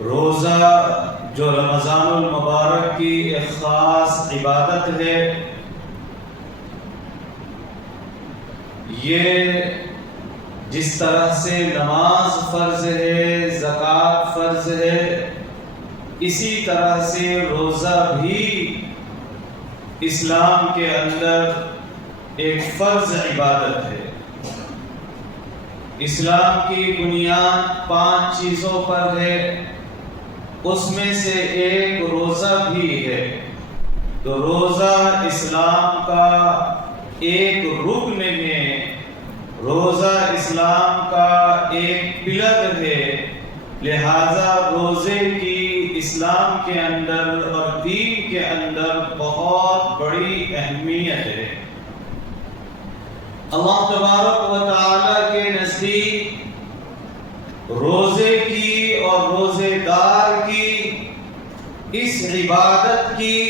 روزہ جو رمضان المبارک کی ایک خاص عبادت ہے، یہ جس طرح سے نماز فرض ہے، زکوٰۃ فرض ہے، اسی طرح سے روزہ بھی اسلام کے اندر ایک فرض عبادت ہے۔ اسلام کی بنیاد 5 چیزوں پر ہے، اس میں سے ایک روزہ بھی ہے۔ تو روزہ اسلام کا ایک رکن ہے، روزہ اسلام کا ایک پلر ہے، لہذا روزے کی اسلام کے اندر اور دین کے اندر بہت بڑی اہمیت ہے۔ اللہ تبارک و تعالی کے نزدیک روزے کی اور روزے دار کی اس عبادت کی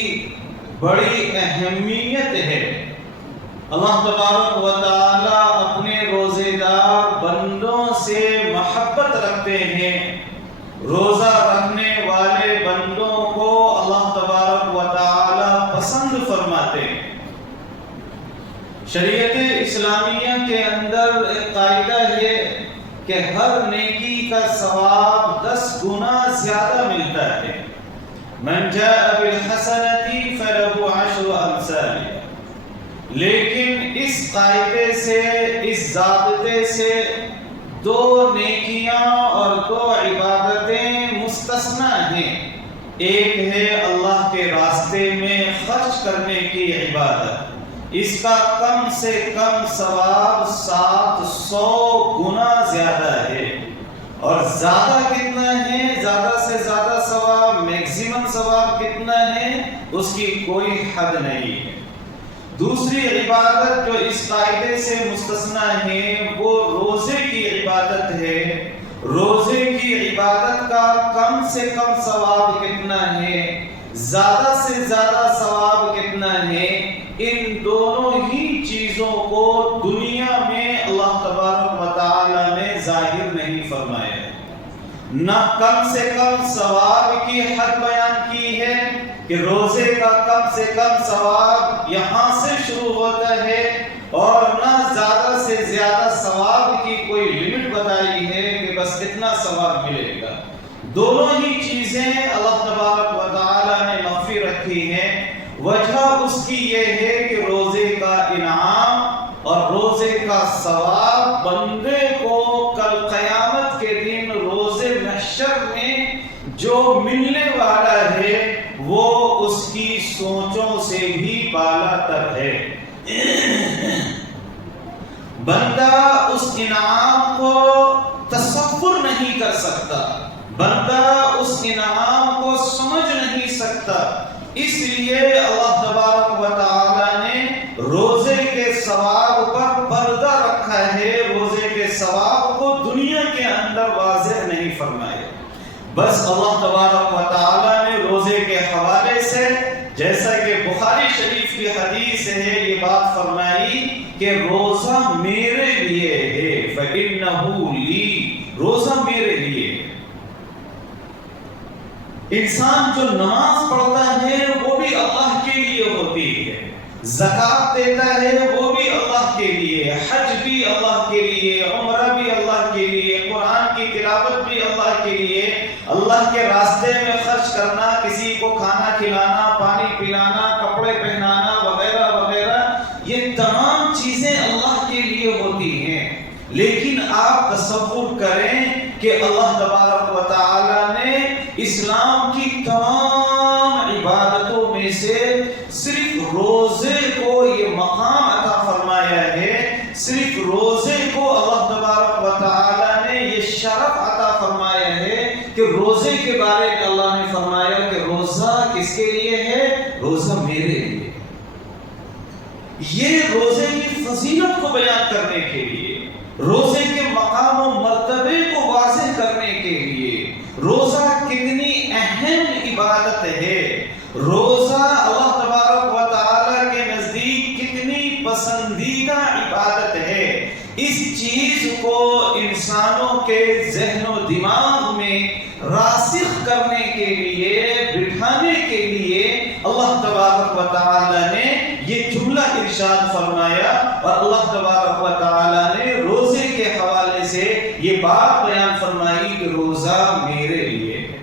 بڑی اہمیت ہے۔ اللہ تبارک و تعالی اپنے روزے دار بندوں سے محبت رکھتے ہیں۔ روزہ رکھنے والے بندوں کو اللہ تبارک و تعالی پسند فرماتے ہیں۔ شریعت اسلامیہ کے اندر ایک قاعدہ ہے کہ ہر نیکی کا ثواب 10 گنا زیادہ ملتا ہے۔ من جاء بالحسنۃ فلہ 10 امثالها۔ لیکن اس قاعدے سے، اس ضابطے سے 2 نیکیاں اور 2 عبادتیں مستثنی ہیں۔ ایک ہے اللہ کے راستے میں خرچ کرنے کی عبادت، اس کا کم سے کم ثواب 700 گنا زیادہ ہے۔ اور زیادہ کتنا ہے، زیادہ سے زیادہ ثواب، میکسیمم ثواب کتنا ہے، اس کی کوئی حد نہیں ہے۔ دوسری عبادت جو اس قاعدے سے مستثنی ہے وہ روزے کی عبادت ہے۔ روزے کی عبادت کا کم سے کم ثواب کتنا ہے، زیادہ سے زیادہ ثواب کتنا ہے، ان دونوں ہی چیزوں کو دنیا میں اللہ تبارک و تعالی نے ظاہر نہیں فرمایا۔ نہ کم سے کم ثواب کی حد بیان کی ہے کہ روزے کا کم سے کم ثواب یہاں سے شروع ہوتا ہے، اور نہ زیادہ سے زیادہ ثواب کی کوئی لمٹ بتائی ہے کہ بس اتنا ثواب ملے گا۔ دونوں ہی چیزیں اللہ تبارک و تعالی نے مخفی رکھی ہیں۔ وجہ اس کی یہ ہے کہ روزے کا انعام اور روزے کا ثواب بندے کو کل قیامت کے دن روزے محشر میں جو ملنے والا ہے وہ اس کی سوچوں سے بھی بالا تر ہے۔ بندہ اس انعام کو تصور نہیں کر سکتا، بندہ اس انعام کو سمجھ نہیں سکتا۔ اس لیے اللہ تبارک و تعالی نے روزے کے ثواب پر پردہ رکھا ہے، روزے کے ثواب کو دنیا کے اندر واضح نہیں فرمایا۔ بس اللہ تبارک و تعالی نے روزے کے حوالے سے، جیسا کہ بخاری شریف کی حدیث ہے، یہ بات فرمائی کہ روزہ میرے لیے ہے، فَإِنَّهُ لِي، روزہ میرے لیے۔ انسان جو نماز پڑھتا ہے وہ بھی اللہ کے لیے ہوتی ہے، زکوٰۃ دیتا ہے وہ بھی اللہ کے لیے، حج بھی اللہ کے لیے، عمرہ بھی اللہ کے لیے، قرآن کی تلاوت بھی اللہ کے لیے، اللہ کے راستے میں خرچ کرنا، کسی کو کھانا کھلانا، پانی پلانا، کپڑے پہنانا وغیرہ وغیرہ، یہ تمام چیزیں اللہ کے لیے ہوتی ہیں۔ لیکن آپ تصور کریں کہ اللہ تبارک و تعالی نے اسلام کی تمام عبادتوں میں سے صرف روزے کو یہ مقام عطا فرمایا ہے، صرف روزے کو اللہ تبارک و تعالی نے یہ شرف عطا فرمایا ہے کہ روزے کے بارے میں اللہ نے فرمایا کہ روزہ کس کے لیے ہے، روزہ میرے لیے۔ یہ روزے کی فضیلت کو بیان کرنے کے لیے، روزے کے مقام و مرتبے کو واضح کرنے کے لیے، روزہ کتنی اہم عبادت ہے، روزہ اللہ تبارک و تعالی کے نزدیک کتنی پسندیدہ عبادت ہے، اس چیز کو انسانوں کے ذہن و دماغ میں راسخ کرنے کے لیے، بٹھانے کے لیے اللہ تبارک و تعالی نے یہ جملہ ارشاد فرمایا، اور اللہ تبارک و تعالی نے روزے کے حوالے سے یہ بات بیان فرمائی کہ روزہ میرے لیے ہے۔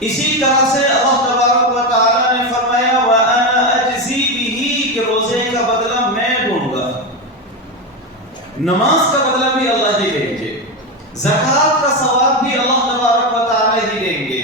اسی طرح سے اللہ تبارک و تعالی نے فرمایا وَأَنَا أَجْزِي بِهِ کہ روزے کا بدلہ میں دوں گا۔ نماز کا بدلہ بھی اللہ ہی دیں گے، زکوٰۃ کا ثواب بھی اللہ تبارک و تعالی ہی دیں گے،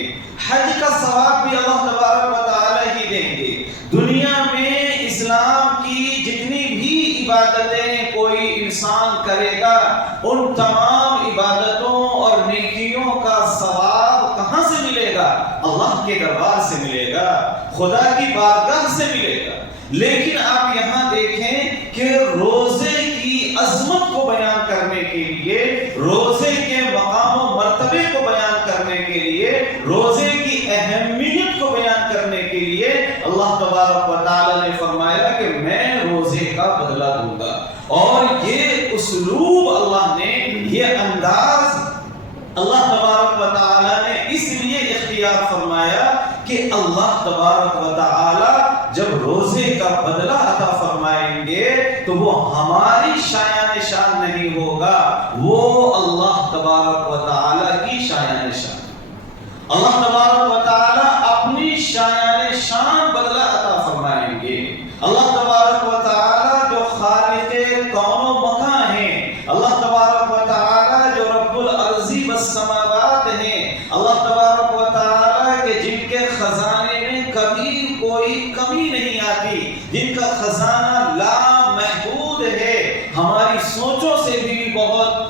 حج کا ثواب بھی اللہ تبارک و تعالی ہی دیں گے۔ دنیا میں اسلام کی جتنی بھی عبادتیں کوئی انسان کرے گا، ان تمام عبادتوں اور نیکیوں کا ثواب کہاں سے ملے گا؟ اللہ کے دربار سے ملے گا، خدا کی بارگاہ سے ملے گا۔ لیکن آپ یہاں دیکھیں کہ روزے کی عظمت کو بیان کرنے کے لیے، روزے کے مقام و مرتبے کو بیان کرنے کے لیے، روزے کی اہمیت کو بیان کرنے کے لیے اللہ تبارک و تعالی نے فرمایا کہ میں روزے کا بدلہ دوں گا۔ اور یہ اسلوب اللہ نے، یہ انداز اللہ تبارک و تعالی نے اس لیے اختیار فرمایا کہ اللہ تبارک و تعالی جب روزے کا بدلہ عطا فرمائیں گے تو وہ ہماری شایان شان نہیں ہوگا، وہ اللہ تبارک و تعالی کی شایان شان۔ اللہ تبارک و تعالی اپنی شایان شان بدلہ عطا فرمائیں گے۔ اللہ تبارک و تعالی جو خالق کون و مکان ہیں، اللہ تبارک و تعالی جو رب الارضی والسماوات ہیں، اللہ تبارک و تعالی کے جن کے خزانے میں کبھی کوئی کمی نہیں آتی، جن کا خزانہ لامحدود ہے، ہماری سوچوں سے بھی بہت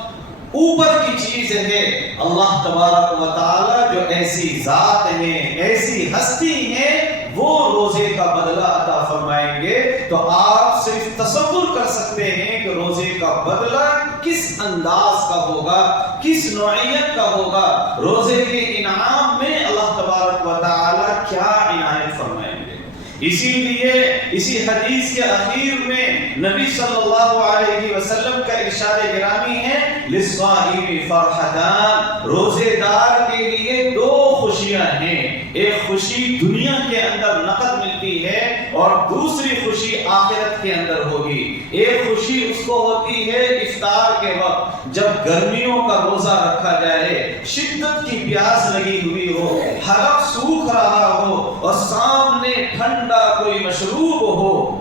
اوپر کی چیز ہے، اللہ تبارک و تعالی جو ایسی ذات ہے، ایسی ہستی ہے، وہ روزے کا بدلہ عطا فرمائیں گے۔ تو آپ صرف تصور کر سکتے ہیں کہ روزے کا بدلہ کس انداز کا ہوگا، کس نوعیت کا ہوگا، روزے کے انعام میں اللہ تبارک و تعالی کیا عنایت فرمائیں گے۔ اسی لیے اسی حدیث کے اخیر میں نبی صلی اللہ علیہ وسلم کا ارشاد گرامی ہے للصائم فرحتان، روزے دار کے لیے دو خوشیاں ہیں، ایک خوشی دنیا کے اندر نقد ملتی ہے اور دوسری خوشی آخرت کے اندر ہوگی۔ ایک خوشی اس کو ہوتی ہے افطار کے وقت، جب گرمیوں کا روزہ رکھا جائے، شدت کی پیاس لگی ہوئی ہو، حلق سوکھ رہا ہو اور سامنے ٹھنڈا کوئی مشروب ہو،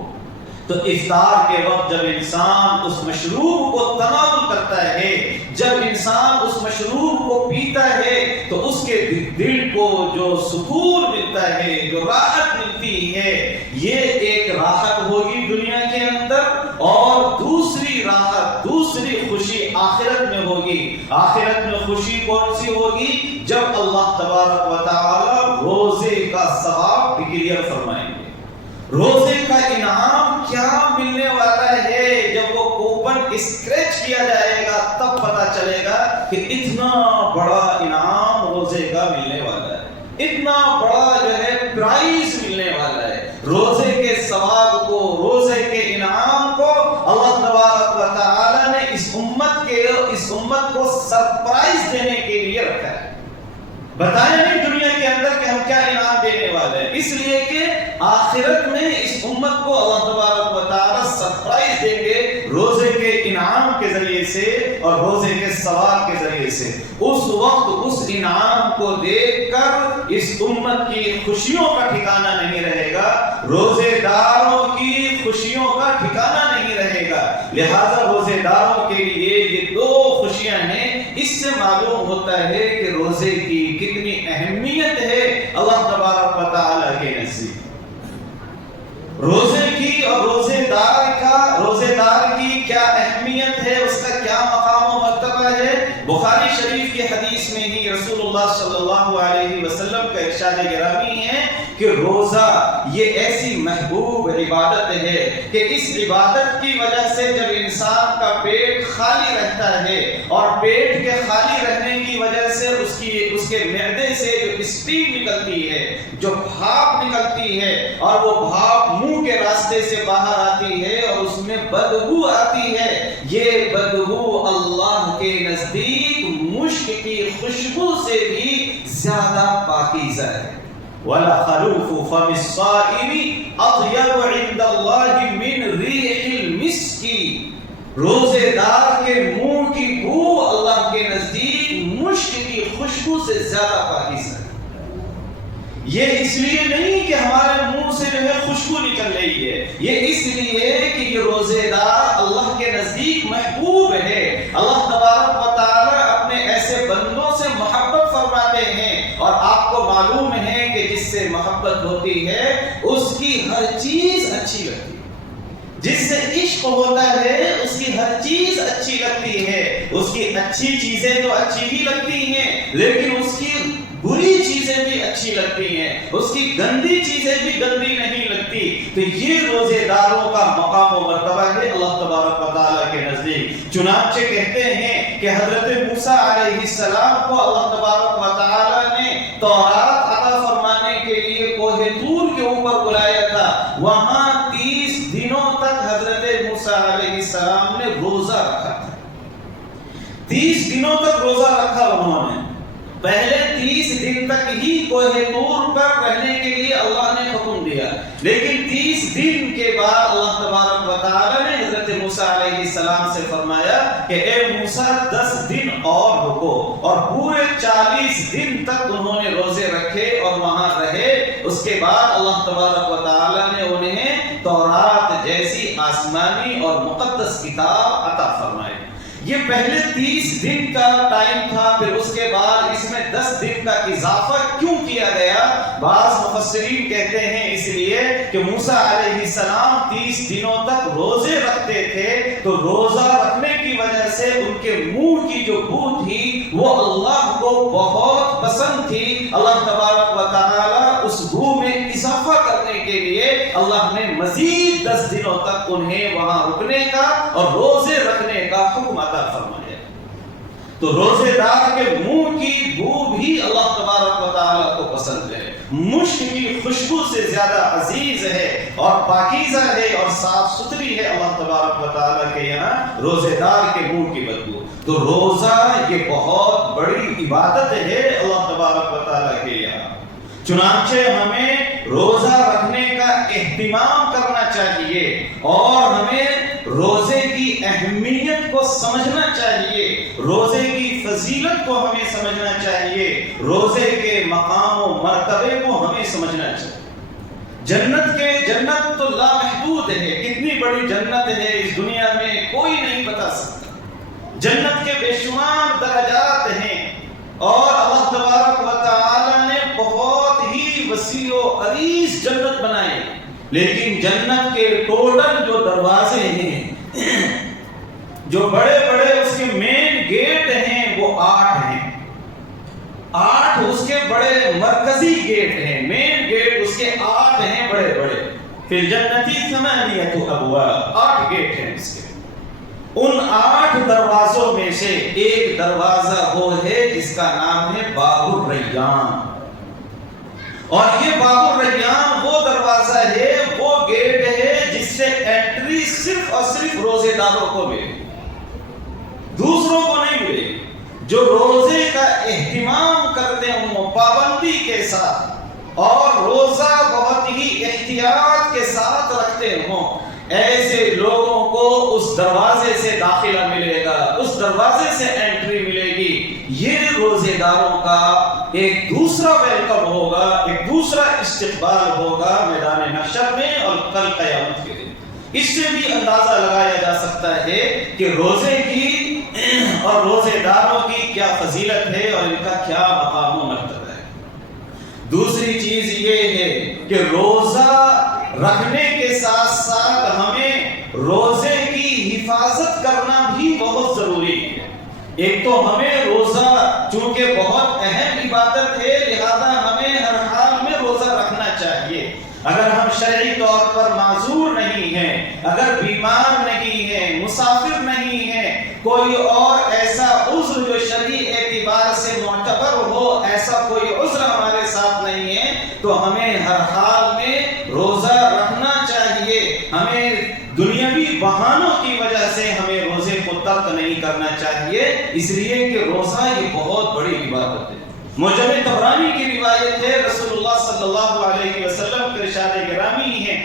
تو افطار کے وقت جب انسان اس مشروب کو تناول کرتا ہے، جب انسان اس مشروب کو پیتا ہے تو اس کے دل کو جو سکون ملتا ہے، جو راحت ملتی ہے، یہ ایک راحت ہوگی دنیا کے اندر، اور دوسری راحت، دوسری خوشی آخرت میں ہوگی۔ آخرت میں خوشی کون سی ہوگی؟ جب اللہ تبارک و تعالی روزے کا ثواب ڈکلیئر فرمائیں گے۔ روزے کا انعام کیا ملنے والا ہے، جب وہ کوپن اسکریچ کیا جائے گا تب پتا چلے گا کہ اتنا بڑا انعام روزے کا ملنے والا ہے، اتنا بڑا جو ہے پرائز ملنے والا ہے۔ روزے کے ثواب کو، روزے کے انعام کو اللہ تبارک و تعالی نے اس امت کو سرپرائز دینے کے لیے رکھا ہے۔ بتایا نہیں دنیا کے اندر کہ ہم کیا انعام دینے والے ہیں، اس لیے کہ آخرت میں اس امت کو اللہ تبارک و تعالی سرپرائز دیں گے روزے کے انعام کے ذریعے سے اور روزے کے ثواب کے ذریعے سے۔ اس وقت اس انعام کو دیکھ کر اس امت کی خوشیوں کا ٹھکانہ نہیں رہے گا، روزے داروں کی خوشیوں کا ٹھکانہ نہیں رہے گا۔ لہذا روزے داروں کے لیے یہ دو خوشیاں ہیں۔ اس سے معلوم ہوتا ہے کہ روزے کی کتنی اہمیت ہے اللہ تبارک و تعالی کے نزدیک۔ روزے کی اور روزے دار کی کیا اہمیت ہے، اس کا کیا مقام و مرتبہ ہے۔ بخاری شریف کی حدیث میں ہی رسول اللہ صلی اللہ علیہ وسلم کا ارشاد گرامی ہے کہ روزہ یہ ایسی محبوب عبادت ہے کہ اس عبادت کی وجہ سے جب انسان کا پیٹ خالی رہتا ہے اور پیٹ کے خالی رہنے کی وجہ سے اس کے معدے سے جو اسٹیم نکلتی ہے، جو بھاپ نکلتی ہے، اور وہ بھاپ منہ کے راستے سے باہر آتی ہے اور اس میں بدبو آتی ہے، یہ بدبو اللہ کے نزدیک مشک کی خوشبو سے بھی زیادہ پاکیزہ ہے. وَلَخَلُوفُ فَمِ الصَّائِمِ أَطْيَبُ عِندَ اللَّهِ مِنْ رِيحِ الْمِسْكِ. روزے دار کے منہ کی بو اللہ کے نزدیک مشک کی خوشبو سے زیادہ پاکیزہ ہے. یہ اس لیے نہیں کہ ہمارے منہ سے جو ہے خوشبو نکل رہی ہے، یہ اس لیے کہ یہ روزے دار اللہ کے نزدیک محبوب ہے. اللہ تبارک و تعالی اپنے ایسے بندوں سے محبت فرماتے ہیں، اور آپ کو معلوم ہے کہ جس سے محبت ہوتی ہے اس کی ہر چیز اچھی لگتی ہے. جس سے عشق ہوتا ہے اس کی ہر چیز اچھی لگتی ہے. اس کی اچھی چیزیں تو اچھی ہی لگتی ہیں، لیکن اس کی بری چیزیں بھی اچھی لگتی ہیں، اس کی گندی چیزیں بھی گندی نہیں لگتی. تو یہ روزے داروں کا مقام و مرتبہ ہے اللہ تبارک و تعالیٰ کے نزدیک. چنانچہ کہتے ہیں کہ حضرت موسیٰ علیہ السلام کو اللہ تبارک و تعالیٰ نے تورات عطا فرمانے کے لیے کوہ طور کے اوپر بلایا تھا. وہاں 30 دنوں تک حضرت موسیٰ علیہ السلام نے روزہ رکھا تھا. 30 دنوں تک روزہ رکھا انہوں نے. پہلے 30 دن تک ہی کوہ طور پر رہنے کے لیے اللہ نے حکم دیا، لیکن 30 دن کے بعد اللہ تبارک و تعالی نے حضرت موسیٰ علیہ السلام سے فرمایا کہ اے موسیٰ 10 دن اور رکو، اور پورے 40 دن تک انہوں نے روزے رکھے اور وہاں رہے. اس کے بعد اللہ تبارک و تعالی نے انہیں تورات جیسی آسمانی اور مقدس کتاب عطا فرمائی. یہ پہلے 30 دن کا ٹائم تھا، پھر اس کے بعد اس میں 10 دن کا اضافہ کیوں کیا گیا؟ بعض مفسرین کہتے ہیں اس لیے کہ موسیٰ علیہ السلام 30 دنوں تک روزے رکھتے تھے، تو روزہ رکھنے کی وجہ سے ان کے منہ کی جو بو تھی وہ اللہ کو بہت پسند تھی. اللہ تبارک و تعالی اس بو میں اضافہ کرنے کے لیے اللہ نے مزید 10 دنوں تک انہیں وہاں رکنے کا اور روزے رکھنے کا حکم عطا فرمایا. تو روزے دار کے منہ کی بو بھی اللہ تبارک و تعالیٰ کو پسند ہے. مشک کی خوشبو سے زیادہ عزیز ہے اور پاکیزہ ہے اور صاف ستھری ہے اللہ تبارک و تعالیٰ کے یہاں روزے دار کے منہ کی بدبو. تو روزہ یہ بہت بڑی عبادت ہے اللہ تبارک و تعالیٰ کے یہاں. چنانچہ ہمیں روزہ رکھنے کا اہتمام کرنا چاہیے اور ہمیں روزے کی اہمیت کو سمجھنا چاہیے، روزے کی فضیلت کو ہمیں سمجھنا چاہیے، روزے کے مقام و مرتبے کو ہمیں سمجھنا چاہیے. جنت تو لامحدود ہے، کتنی بڑی جنت ہے اس دنیا میں کوئی نہیں بتا سکتا. جنت کے بے شمار درجات ہیں اور اللہ تبارک و تعالی نے بہت ہی وسیع و عریض جنت بنائی. لیکن جنت کے ٹوٹل جو دروازے ہیں، جو بڑے بڑے اس کے مین گیٹ ہیں وہ 8 ہیں. 8 اس کے بڑے مرکزی گیٹ ہیں، مین گیٹ اس کے 8 ہیں بڑے بڑے. پھر جنتی 8 ابواب، 8 گیٹ ہیں اس کے. ان 8 دروازوں میں سے ایک دروازہ وہ ہے جس کا نام ہے باب الریان. اور یہ باب الریان وہ دروازہ ہے، وہ گیٹ ہے جس سے انٹری صرف اور صرف روزے داروں کو ملے، دوسروں کو نہیں ملے. جو روزے کا اہتمام کرتے ہوں پابندی کے ساتھ اور روزہ بہت ہی احتیاط کے ساتھ رکھتے ہوں، ایسے لوگوں کو اس دروازے سے داخلہ ملے گا، اس دروازے سے انٹری ملے گی. یہ روزے داروں کا ایک دوسرا ویلکم ہوگا، ایک دوسرا استقبال ہوگا میدان محشر میں اور کل قیامت کے دن. اس سے بھی اندازہ لگایا جا سکتا ہے کہ روزے کی اور روزے داروں کی کیا فضیلت ہے اور ان کا کیا مقام و مرتبہ ہے. دوسری چیز یہ ہے کہ روزہ رکھنے کے ساتھ ساتھ ہمیں روزے کی حفاظت کرنا بھی بہت ضروری ہے. ایک تو ہمیں روزہ چونکہ بہت اہم عبادت ہے، لہذا ہمیں ہر حال میں روزہ رکھنا چاہیے. اگر ہم شرعی طور پر معذور نہیں ہیں، اگر بیمار نہیں ہیں، مسافر نہیں ہیں، کوئی اور ایسا عذر جو شرعی اعتبار سے معتبر ہو، ایسا کوئی عذر ہمارے ساتھ نہیں ہے، تو ہمیں ہر حال میں روزہ رکھنا چاہیے. ہمیں دنیاوی بہانوں کی وجہ سے ہمیں روزے چاہیے، اس لیے کہ روزہ یہ بہت بڑی عبادت ہے۔ معجم طبرانی کی روایت ہے، رسول اللہ صلی اللہ علیہ وسلم کے ارشاد گرامی ہے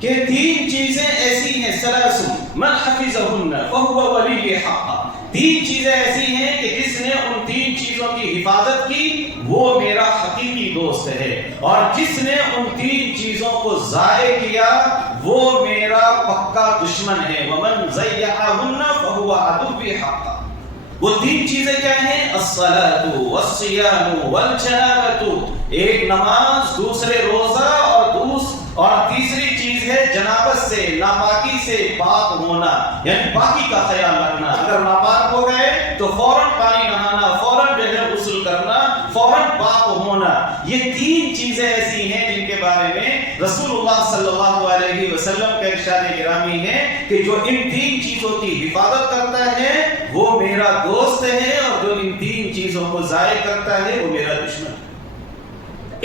کہ 3 چیزیں ایسی ہیں، ثلاث من حفظہن فہو ولی حق، 3 چیزیں ایسی ہیں کہ جس نے ان 3 چیزوں کی حفاظت کی وہ میرا حقیقی دوست ہے، اور جس نے ان 3 چیزوں کو ضائع کیا وہ میرا پکا دشمن ہے۔ ومن ضیعہن فہو عدو حق۔ وہ 3 چیزیں کیا ہیں؟ الصلاۃ والصیام والجنابۃ، ایک نماز، دوسرے روزہ، اور تیسری چیز ہے جنابت سے، ناپاکی سے پاک ہونا، یعنی پاکی کا خیال رکھنا۔ اگر ناپاک ہو گئے تو فوراً پانی نہانا، فوراً جو ہے غسل کرنا، فوراً پاک ہونا۔ یہ 3 چیزیں ایسی ہیں جن کے بارے میں رسول اللہ صلی اللہ علیہ وسلم کا ارشاد گرامی ہے کہ جو ان 3 چیزوں کی حفاظت کرتا ہے وہ میرا دوست ہے، اور جو ان 3 چیزوں کو ضائع کرتا ہے وہ میرا دشمن ہے۔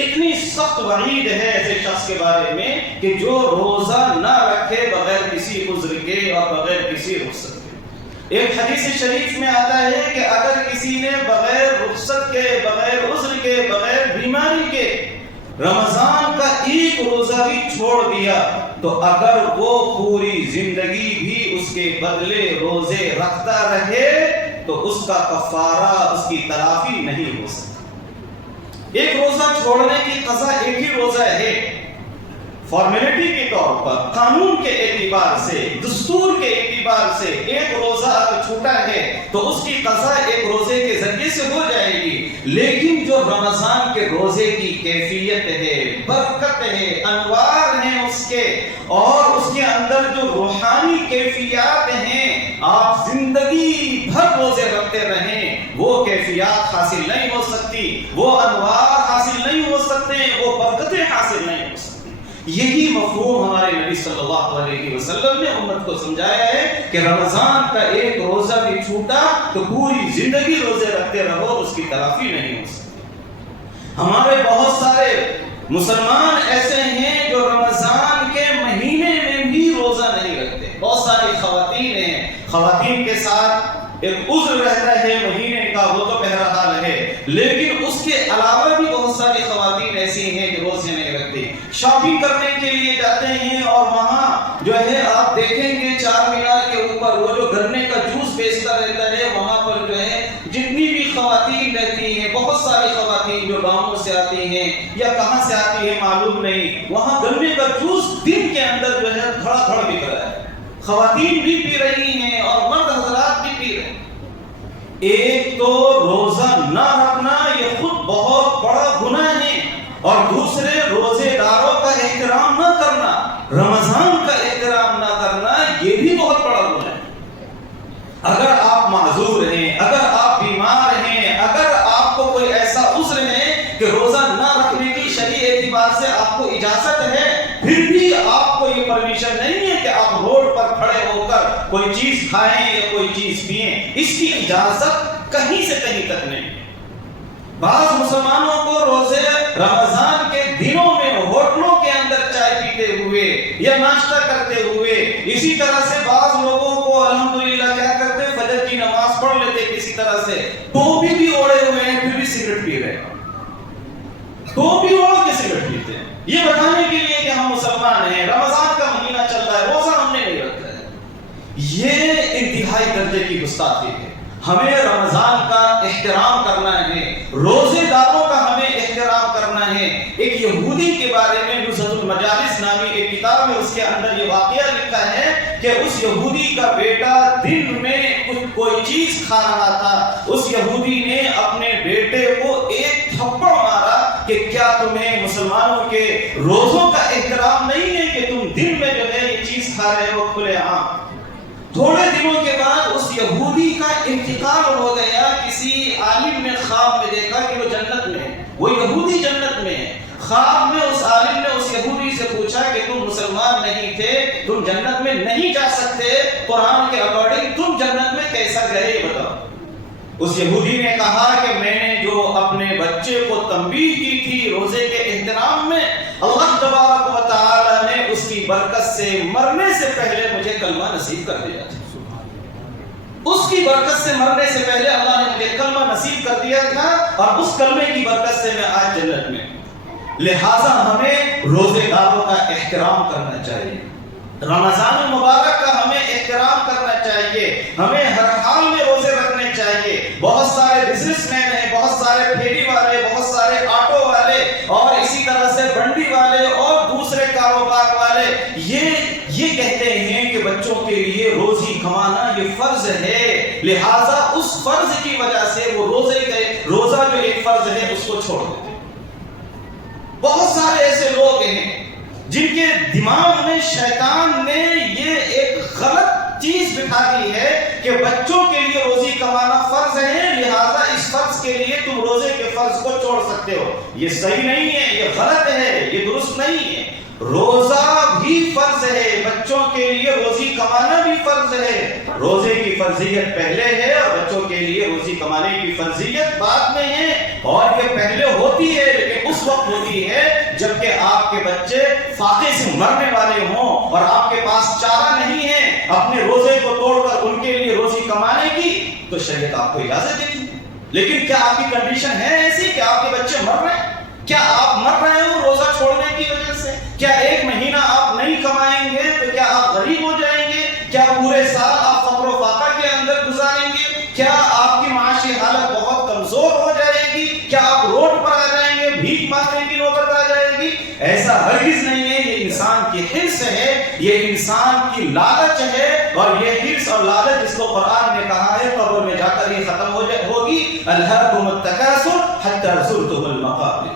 اتنی سخت وعید ہے ایسے شخص کے بارے میں کہ جو روزہ نہ رکھے بغیر کسی عذر کے اور بغیر کسی رخصت کے۔ ایک حدیث شریف میں آتا ہے کہ اگر کسی نے بغیر رخصت کے، بغیر عذر کے، بغیر بیماری کے رمضان کا ایک روزہ بھی چھوڑ دیا تو اگر وہ پوری زندگی بھی اس کے بدلے روزے رکھتا رہے تو اس کا کفارہ، اس کی تلافی نہیں ہو سکتی۔ ایک روزہ چھوڑنے کی قضا ایک ہی روزہ ہے، فارمیلٹی کے طور پر، قانون کے اعتبار سے، دستور کے اعتبار سے ایک روزہ اگر چھوٹا ہے تو اس کی قضا ایک روزے کے ذریعے سے ہو جائے گی، لیکن جو رمضان کے روزے کی کیفیت ہے، برکت ہے، انوار ہیں اس کے، اور اس کے اندر جو روحانی کیفیات ہیں، آپ زندگی بھر روزے رکھتے رہیں، وہ کیفیات حاصل نہیں ہو سکتی، وہ انوار حاصل نہیں ہو سکتے، وہ برکتیں حاصل نہیں ہو سکتی۔ یہی مفہوم ہمارے نبی صلی اللہ علیہ وسلم نے امت کو سمجھایا ہے کہ رمضان کا ایک روزہ بھی چھوٹا تو پوری زندگی روزے رکھتے رہو، اس کی تلافی نہیں ہو سکتی۔ ہمارے بہت سارے مسلمان ایسے ہیں جو رمضان کے مہینے میں بھی روزہ نہیں رکھتے۔ بہت ساری خواتین ہیں، خواتین کے ساتھ ایک عذر رہتا ہے مہینے کا، وہ تو بہرحال ہے، لیکن اس کے علاوہ بھی بہت ساری خواتین ایسی ہیں جو روزے نہیں رکھتی۔ شاپنگ کرنے کے لیے جاتے ہیں اور وہاں جو ہے آپ دیکھیں گے 4 مینار کے اوپر وہ جو گنے کا جوس بیچتا رہتا ہے، وہاں پر جو ہے جتنی بھی خواتین رہتی ہیں، بہت ساری خواتین جو گاؤں سے آتی ہیں یا کہاں سے آتی ہیں معلوم نہیں، وہاں گنے کا جوس دن کے اندر جو ہے دھڑا دھڑ بک رہا ہے، خواتین بھی پی رہی ہیں اور مرد حضرات بھی پی رہے ہیں۔ ایک تو روزہ نہ رکھنا یہ خود بہت بڑا گناہ ہے، اور دوسرے روزے داروں کا احترام نہ کرنا، رمضان کا احترام نہ کرنا، یہ بھی بہت بڑا گناہ ہے۔ اگر آپ معذور ہیں، اگر آپ بیمار ہیں، اگر آپ کو کوئی ایسا عذر ہے کہ روزہ نہ رکھنے کی شرعی اعتبار سے آپ کو اجازت ہے، پھر بھی آپ کو یہ پرمیشن نہیں ہے کہ آپ روڈ پر کھڑے ہو کر کوئی چیز کھائیں یا کوئی چیز پئیں، اس کی اجازت کہیں سے کہیں تک نہیں۔ بعض مسلمانوں کو روزے رمضان کے دنوں میں ہوٹلوں کے اندر چائے پیتے ہوئے یا ناشتہ کرتے ہوئے، اسی طرح سے بعض لوگوں کو الحمدللہ کیا کرتے، فجر کی نماز پڑھ لیتے کسی طرح سے، ٹوپی بھی اوڑے ہوئے ہیں پھر بھی سگریٹ پی رہے ہیں، ٹوپی اوڑھ کے سگریٹ پیتے ہیں، یہ بتانے کے لیے کہ ہم مسلمان ہیں، رمضان کا مہینہ چل رہا ہے، روزہ ہم نے نہیں رکھا ہے۔ یہ انتہائی درجے کی گستاخی ہے۔ ہمیں رمضان کا احترام کرنا ہے، روزے داروں کا ہمیں احترام کرنا ہے۔ ایک یہودی کے بارے میں نزہۃ المجالس نامی ایک کتاب ہے، اس کے اندر یہ واقعہ لکھا ہے کہ اس یہودی کا بیٹا دن میں کوئی چیز کھا رہا تھا، اس یہودی نے اپنے بیٹے کو ایک تھپڑ مارا کہ کیا تمہیں مسلمانوں کے روزوں کا احترام نہیں ہے کہ تم دن میں جو ہے یہ چیز کھا رہے ہو کھلے عام۔ تھوڑے دنوں کے بعد اس یہودی کا انتقال ہو گیا، کسی عالم نے خواب میں دیکھا کہ وہ جنت میں ہے، وہ یہودی جنت میں ہے۔ خواب میں اس عالم نے اس یہودی سے پوچھا کہ تم مسلمان نہیں تھے، تم جنت میں نہیں جا سکتے، قرآن کے اکارڈنگ تم جنت میں کیسا گئے بتاؤ۔ اس یہودی نے کہا کہ میں نے جو اپنے بچے کو تنبیہ کی تھی روزے کے احترام میں، اللہ تبارک و تعالی نے اس کی برکت سے مرنے سے پہلے مجھے کلمہ نصیب کر دیا۔ اس کی برکت سے مرنے سے پہلے اللہ نے مجھے کلمہ نصیب کر دیا تھا اور اس کلمے کی برکت سے میں آج جنت میں. لہٰذا ہمیں روزے داروں کا احترام کرنا چاہیے. رمضان المبارک کا ہمیں احترام کرنا چاہیے. ہمیں ہر حال میں روزے رکھنے چاہیے. بہت سارے بزنس مین ہیں, بہت سارے پھیری والے, بہت سارے آٹو والے اور اسی طرح سے بنڈی والے اور دوسرے کاروبار والے یہ کہتے ہیں کہ بچوں کے لیے روزی کمانا یہ فرض ہے, لہٰذا اس فرض کی وجہ سے وہ روزہ جو ایک فرض ہے اس کو چھوڑ دیتے ہیں. بہت سارے ایسے لوگ ہیں جن کے دماغ میں شیطان نے یہ ایک غلط چیز بٹھا دی ہے کہ بچوں کے لیے روزی کمانا فرض ہے, لہذا اس فرض کے لیے تم روزے کے فرض کو چھوڑ سکتے ہو. یہ صحیح نہیں ہے, یہ غلط ہے, یہ درست نہیں ہے. روزہ بھی فرض ہے, بچوں کے لیے روزی کمانا بھی فرض ہے. روزے کی فرضیت پہلے ہے اور بچوں کے لیے روزی کمانے کی فرضیت بعد میں ہے. اور یہ پہلے ہوتی ہے لیکن اس وقت ہوتی ہے جبکہ آپ کے بچے فاقے سے مرنے والے ہوں اور آپ کے پاس چارہ نہیں ہے اپنے روزے کو توڑ کر ان کے لیے روزی کمانے کی, تو شریعت آپ کو اجازت دیتی ہے. لیکن کیا آپ کی کنڈیشن ہے ایسی کہ آپ کے بچے مر رہے ہیں؟ کیا آپ مر رہے ہو روزہ چھوڑنے کی وجہ سے؟ کیا ایک مہینہ آپ نہیں کمائیں گے تو کیا آپ غریب ہو جائیں گے؟ کیا پورے سال آپ فقر و فاقہ کے اندر گزاریں گے؟ کیا آپ کی معاشی حالت بہت کمزور ہو جائے گی؟ کیا آپ روڈ پر آ جائیں گے, بھیک مانگنے کی نوبت آ جائے گی؟ ایسا ہرگز نہیں ہے. یہ انسان کی حرص ہے, یہ انسان کی لالچ ہے, اور یہ حرص اور لالچ جس کو قرآن نے کہا ہے قبر میں جا کر یہ ختم ہوگی. الہاکم التکاثر حتی زرتم المقابر.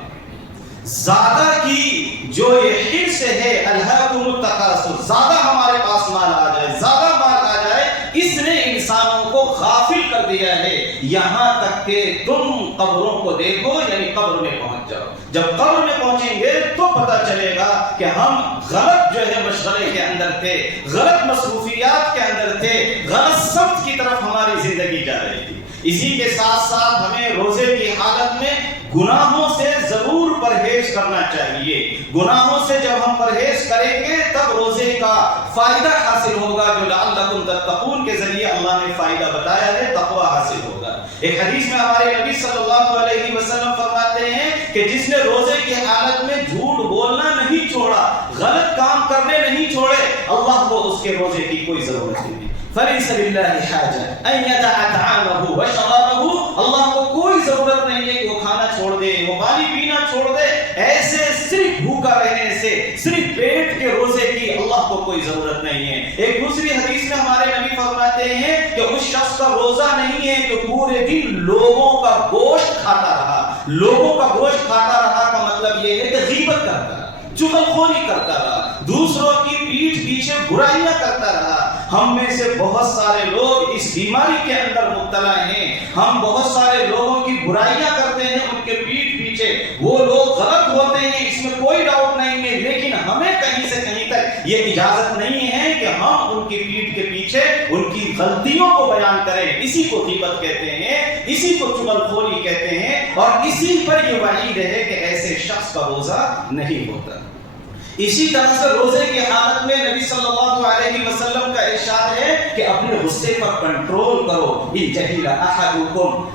زیادہ کی جو یہ حرص ہے, الہاکم التکاثر, زیادہ ہمارے پاس مال آ جائے, زیادہ مال آ جائے, اس نے انسانوں کو غافل کر دیا ہے. یہاں تک کہ تم قبروں کو دیکھو, یعنی قبر میں پہنچ جاؤ. جب قبر میں پہنچیں گے تو پتہ چلے گا کہ ہم غلط جو ہے مشغلے کے اندر تھے, غلط مصروفیات کے اندر تھے, غلط سمت کی طرف ہماری زندگی جا رہی تھی. اسی کے ساتھ ساتھ ہمیں روزے کی حالت میں گناہوں سے ضرور پرہیز کرنا چاہیے. گناہوں سے جب ہم پرہیز کریں گے تب روزے کا فائدہ حاصل ہوگا, جو لعلکم تتقون کے ذریعے اللہ نے فائدہ بتایا ہے, تقوی حاصل ہوگا. ایک حدیث میں ہمارے نبی صلی اللہ علیہ وسلم فرماتے ہیں کہ جس نے روزے کی حالت میں جھوٹ بولنا نہیں چھوڑا, غلط کام کرنے نہیں چھوڑے, اللہ کو اس کے روزے کی کوئی ضرورت نہیں. فَلَيْسَ لِلَّهِ حَاجَةٌ أَن يَدَعَ طَعَامَهُ وَشَرَابَهُ. اللہ کو کوئی ضرورت نہیں ہے کہ وہ کھانا چھوڑ دے, وہ پانی پینا چھوڑ دے. ایسے صرف بھوکا رہنے سے, صرف پیٹ کے روزے کی اللہ کو کوئی ضرورت نہیں ہے. ایک دوسری حدیث میں ہمارے نبی فرماتے ہیں کہ اس شخص کا روزہ نہیں ہے جو پورے دن لوگوں کا گوشت کھاتا رہا. لوگوں کا گوشت کھاتا رہا کا مطلب یہ ہے کہ غیبت کرتا رہا, چغلخوری کرتا رہا, دوسروں کی پیٹھ پیچھے برائیاں کرتا رہا. ہم میں سے بہت سارے لوگ اس بیماری کے اندر مبتلا ہیں. ہم بہت سارے لوگوں کی برائیاں کرتے ہیں ان کے پیٹھ پیچھے. وہ لوگ غلط ہوتے ہیں, اس میں کوئی ڈاؤٹ نہیں ہے, لیکن ہمیں کہیں سے کہیں تک یہ اجازت نہیں ہے کہ ہم ان کی پیٹھ کے پیچھے ان کی غلطیوں کو بیان کریں. اسی کو غیبت کہتے ہیں, اسی کو چغلخوری کہتے ہیں, اور اسی پر یہ وعید ہے کہ ایسے شخص کا روزہ نہیں ہوتا. اسی طرح سے روزے کی حالت میں نبی صلی اللہ علیہ وسلم کا ارشاد ہے کہ اپنے غصے پر کنٹرول کرو. ان جہل احدکم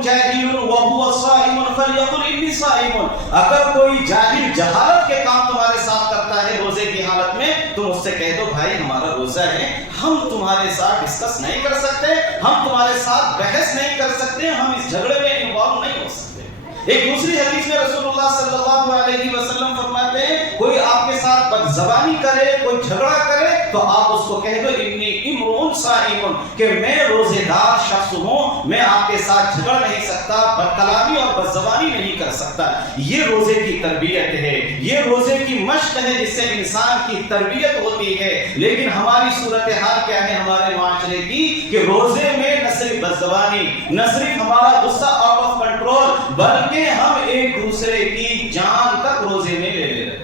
جاہل وهو صائم فليقل انی صائم. اگر کوئی جاہل جہالت کے کام تمہارے ساتھ کرتا ہے روزے کی حالت میں, تم اس سے کہہ دو بھائی ہمارا روزہ ہے, ہم تمہارے ساتھ ڈسکس نہیں کر سکتے, ہم تمہارے ساتھ بحث نہیں کر سکتے, ہم اس جھگڑے میں انوالو نہیں ہو سکتے. ایک دوسری حدیث میں رسول اللہ صلی اللہ علیہ وسلم فرماتے ہیں کوئی آپ کے ساتھ بدزبانی کرے, کوئی جھگڑا کرے, تو آپ اس کو کہہ دو انی امرؤ صائم, کہ میں روزے دار شخص ہوں, میں آپ کے ساتھ جھگڑ نہیں سکتا, بدکلامی اور بدزبانی نہیں کر سکتا. یہ روزے کی تربیت ہے, یہ روزے کی مشق ہے جس سے انسان کی تربیت ہوتی ہے. لیکن ہماری صورتحال کیا ہے ہمارے معاشرے کی کہ روزے میں نہ صرف بدزبانی, نہ صرف ہمارا غصہ آؤٹ آف کنٹرول, بلکہ ہم ایک دوسرے کی جان تک روزے میں لے لے رہے.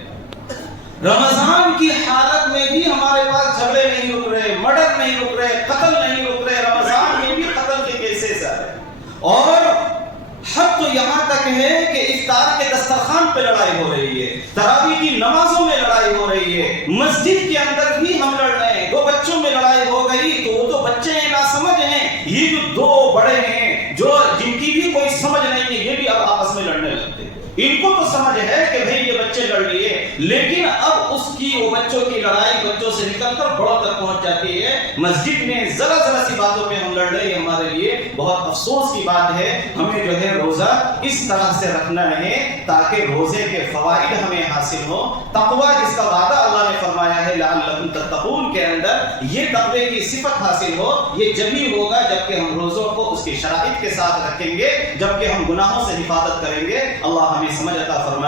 رمضان کی حالت میں بھی ہمارے پاس جھگڑے نہیں رک رہے, مرڈر نہیں رک رہے, قتل نہیں رک رہے. رمضان میں بھی قتل کے کیسز آ رہے, اور حد تو یہاں تک ہے کہ افطار کے دسترخوان پہ لڑائی ہو رہی ہے، تراویح کی نمازوں میں لڑائی ہو رہی ہے، مسجد کے اندر بھی ہم لڑ رہے ہیں۔ دو بچوں میں لڑائی ہو گئی تو وہ تو بچے ہیں، ناسمجھ ہیں، یہ جو دو بڑے ہیں جو جن کی بھی کوئی سمجھ نہیں ہے، یہ بھی اب آپس میں لڑنے لگتے ہیں۔ ان کو تو سمجھ ہے کہ بھئی یہ بچے لڑ لیے، لیکن اب اس کی وہ بچوں کی لڑائی بچوں سے نکل کر بڑوں تک پہنچ جاتی ہے۔ مسجد میں ذرا ذرا سی باتوں پہ ہم لڑ رہے ہیں، ہمارے لیے بہت افسوس کی بات ہے۔ ہمیں جو ہے روزہ اس طرح سے رکھنا ہے تاکہ روزے کے فوائد ہمیں حاصل ہو۔ تقویٰ جس کا وعدہ اللہ نے فرمایا ہے لعلکم تتقون کے اندر، یہ تقوی کی صفت حاصل ہو، یہ جبھی ہوگا جبکہ ہم روزوں کو اس کی شرائط کے ساتھ رکھیں گے، جبکہ ہم گناہوں سے حفاظت کریں گے۔ اللہ ہمیں سمجھ عطا فرمائے۔